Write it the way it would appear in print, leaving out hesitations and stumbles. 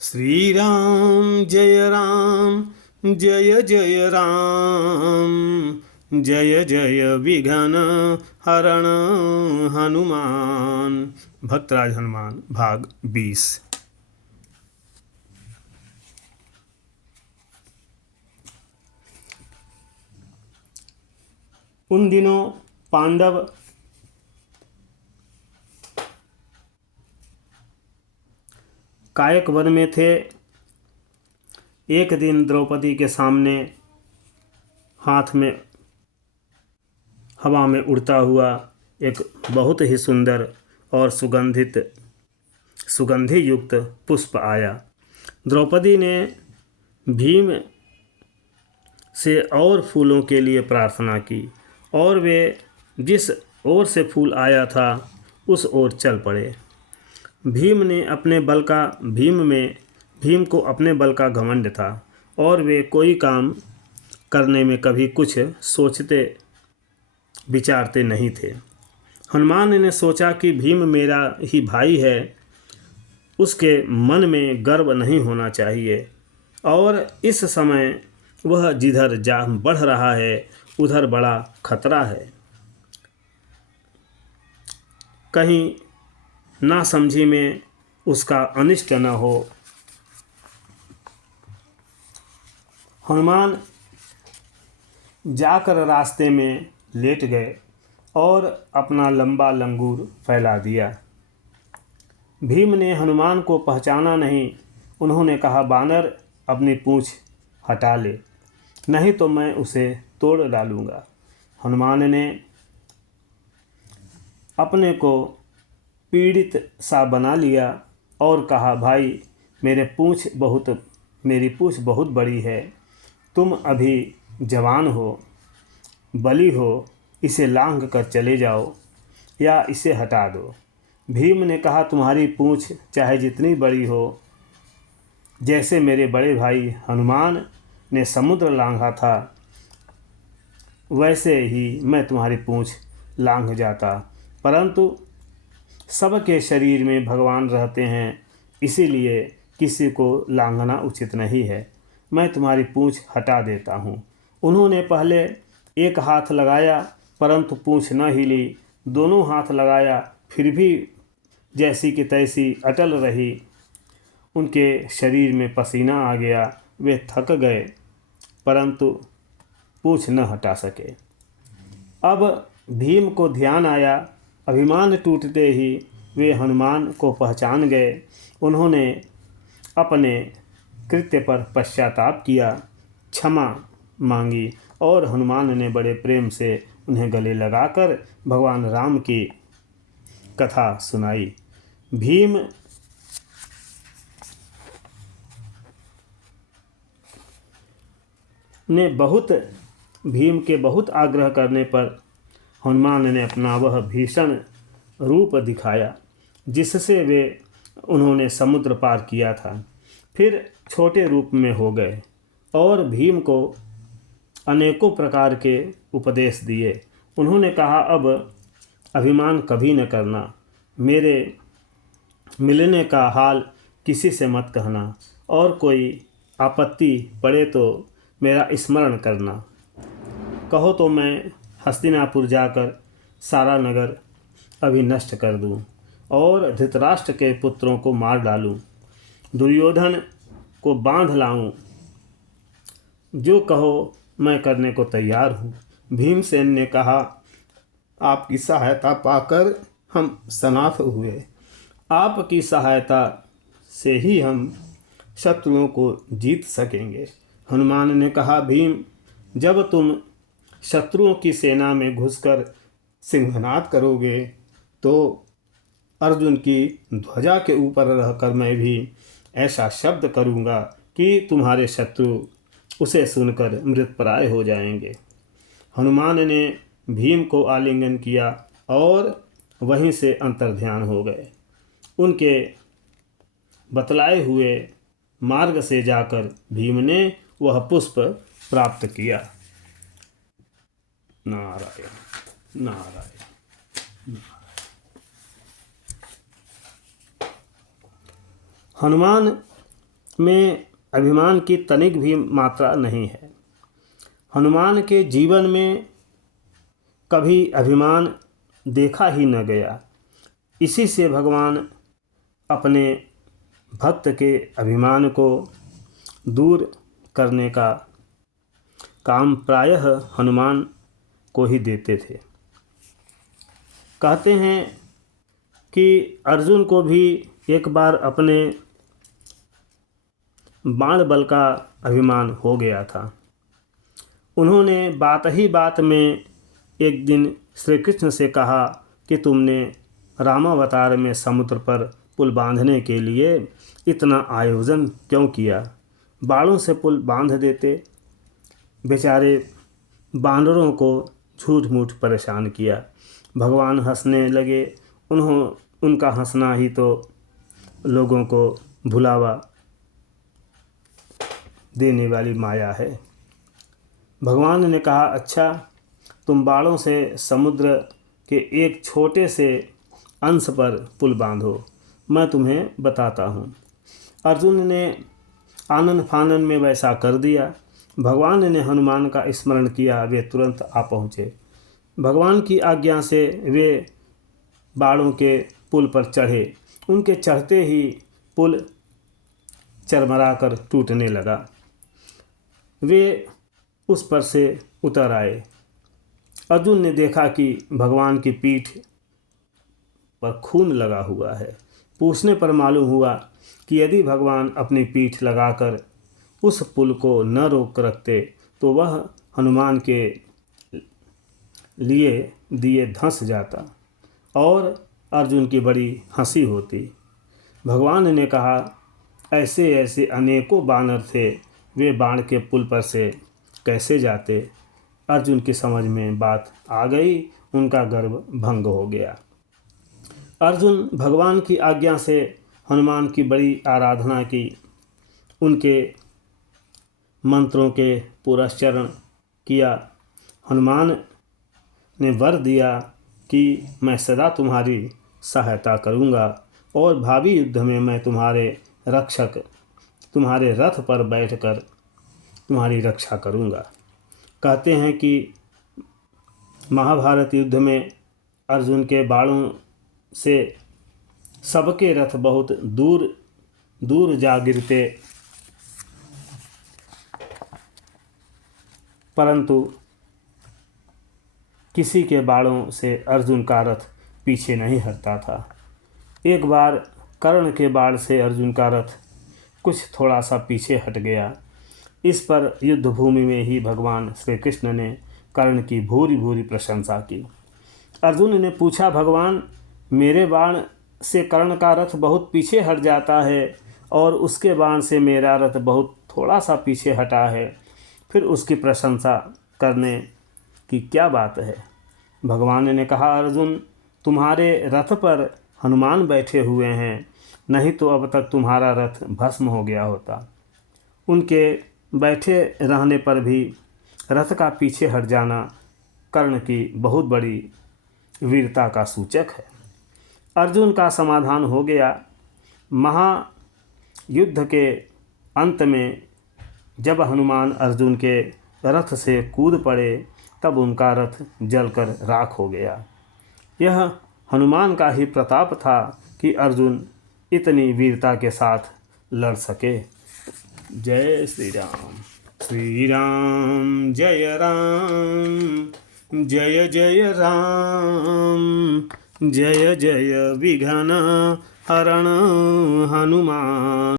श्री राम जय जय राम, जय जय विघ्न हरण हनुमान। भक्तराज हनुमान भाग 20। उन दिनों पांडव कायक वन में थे। एक दिन द्रौपदी के सामने हाथ में हवा में उड़ता हुआ एक बहुत ही सुंदर और सुगंधि युक्त पुष्प आया। द्रौपदी ने भीम से और फूलों के लिए प्रार्थना की और वे जिस ओर से फूल आया था उस ओर चल पड़े। भीम को अपने बल का घमंड था और वे कोई काम करने में कभी कुछ सोचते विचारते नहीं थे। हनुमान ने सोचा कि भीम मेरा ही भाई है, उसके मन में गर्व नहीं होना चाहिए और इस समय वह जिधर जा बढ़ रहा है उधर बड़ा खतरा है। कहीं नासमझी में उसका अनिष्ट न हो। हनुमान जाकर रास्ते में लेट गए और अपना लंबा लंगूर फैला दिया। भीम ने हनुमान को पहचाना नहीं। उन्होंने कहा, बानर अपनी पूंछ हटा ले, नहीं तो मैं उसे तोड़ डालूंगा। हनुमान ने अपने को पीड़ित सा बना लिया और कहा, भाई मेरी पूंछ बहुत बड़ी है, तुम अभी जवान हो, बली हो, इसे लांघ कर चले जाओ या इसे हटा दो। भीम ने कहा, तुम्हारी पूंछ चाहे जितनी बड़ी हो, जैसे मेरे बड़े भाई हनुमान ने समुद्र लांघा था वैसे ही मैं तुम्हारी पूंछ लांघ जाता, परंतु सबके शरीर में भगवान रहते हैं, इसीलिए किसी को लांघना उचित नहीं है। मैं तुम्हारी पूंछ हटा देता हूँ। उन्होंने पहले एक हाथ लगाया परंतु पूंछ न हिली, दोनों हाथ लगाया फिर भी जैसी की तैसी अटल रही। उनके शरीर में पसीना आ गया, वे थक गए परंतु पूंछ न हटा सके। अब भीम को ध्यान आया। अभिमान टूटते ही वे हनुमान को पहचान गए। उन्होंने अपने कृत्य पर पश्चाताप किया, क्षमा मांगी और हनुमान ने बड़े प्रेम से उन्हें गले लगाकर भगवान राम की कथा सुनाई। भीम के बहुत आग्रह करने पर हनुमान ने अपना वह भीषण रूप दिखाया जिससे उन्होंने समुद्र पार किया था। फिर छोटे रूप में हो गए और भीम को अनेकों प्रकार के उपदेश दिए। उन्होंने कहा, अब अभिमान कभी न करना, मेरे मिलने का हाल किसी से मत कहना और कोई आपत्ति पड़े तो मेरा स्मरण करना। कहो तो मैं हस्तिनापुर जाकर सारा नगर अभी नष्ट कर दूं और धृतराष्ट्र के पुत्रों को मार डालूं, दुर्योधन को बांध लाऊं। जो कहो मैं करने को तैयार हूँ। भीमसेन ने कहा, आपकी सहायता पाकर हम सनाथ हुए। आपकी सहायता से ही हम शत्रुओं को जीत सकेंगे। हनुमान ने कहा, भीम, जब तुम शत्रुओं की सेना में घुसकर सिंहनाद करोगे तो अर्जुन की ध्वजा के ऊपर रहकर मैं भी ऐसा शब्द करूँगा कि तुम्हारे शत्रु उसे सुनकर मृतप्राय हो जाएंगे। हनुमान ने भीम को आलिंगन किया और वहीं से अंतर्ध्यान हो गए। उनके बतलाए हुए मार्ग से जाकर भीम ने वह पुष्प प्राप्त किया। नारायण नारायण। हनुमान में अभिमान की तनिक भी मात्रा नहीं है। हनुमान के जीवन में कभी अभिमान देखा ही न गया। इसी से भगवान अपने भक्त के अभिमान को दूर करने का काम प्रायः हनुमान को ही देते थे। कहते हैं कि अर्जुन को भी एक बार अपने बाण बल का अभिमान हो गया था। उन्होंने बात ही बात में एक दिन श्री कृष्ण से कहा कि तुमने रामावतार में समुद्र पर पुल बांधने के लिए इतना आयोजन क्यों किया? बाणों से पुल बांध देते। बेचारे बानरों को झूठ मूठ परेशान किया। भगवान हंसने लगे। उनका हंसना ही तो लोगों को भुलावा देने वाली माया है। भगवान ने कहा, अच्छा, तुम बाणों से समुद्र के एक छोटे से अंश पर पुल बांधो, मैं तुम्हें बताता हूँ। अर्जुन ने आनन फानन में वैसा कर दिया। भगवान ने हनुमान का स्मरण किया, वे तुरंत आ पहुँचे। भगवान की आज्ञा से वे बाणों के पुल पर चढ़े। उनके चढ़ते ही पुल चरमराकर टूटने लगा। वे उस पर से उतर आए। अर्जुन ने देखा कि भगवान की पीठ पर खून लगा हुआ है। पूछने पर मालूम हुआ कि यदि भगवान अपनी पीठ लगाकर उस पुल को न रोक रखते तो वह हनुमान के लिए दिए धंस जाता और अर्जुन की बड़ी हंसी होती। भगवान ने कहा, ऐसे ऐसे अनेकों बानर थे, वे बाण के पुल पर से कैसे जाते? अर्जुन की समझ में बात आ गई। उनका गर्व भंग हो गया। अर्जुन भगवान की आज्ञा से हनुमान की बड़ी आराधना की। उनके मंत्रों के पुरस्चरण किया। हनुमान ने वर दिया कि मैं सदा तुम्हारी सहायता करूँगा और भावी युद्ध में मैं तुम्हारे रक्षक, तुम्हारे रथ पर बैठकर तुम्हारी रक्षा करूँगा। कहते हैं कि महाभारत युद्ध में अर्जुन के बाणों से सबके रथ बहुत दूर दूर जा गिरते, परंतु किसी के बाणों से अर्जुन का रथ पीछे नहीं हटता था। एक बार कर्ण के बाण से अर्जुन का रथ कुछ थोड़ा सा पीछे हट गया। इस पर युद्ध भूमि में ही भगवान श्री कृष्ण ने कर्ण की भूरी भूरी प्रशंसा की। अर्जुन ने पूछा, भगवान, मेरे बाण से कर्ण का रथ बहुत पीछे हट जाता है और उसके बाण से मेरा रथ बहुत थोड़ा सा पीछे हटा है, फिर उसकी प्रशंसा करने की क्या बात है? भगवान ने कहा, अर्जुन, तुम्हारे रथ पर हनुमान बैठे हुए हैं, नहीं तो अब तक तुम्हारा रथ भस्म हो गया होता। उनके बैठे रहने पर भी रथ का पीछे हट जाना कर्ण की बहुत बड़ी वीरता का सूचक है। अर्जुन का समाधान हो गया। महायुद्ध के अंत में जब हनुमान अर्जुन के रथ से कूद पड़े तब उनका रथ जलकर राख हो गया। यह हनुमान का ही प्रताप था कि अर्जुन इतनी वीरता के साथ लड़ सके। जय श्री राम। श्री राम जय राम, जय जय राम, जय जय विघ्न हरण हनुमान।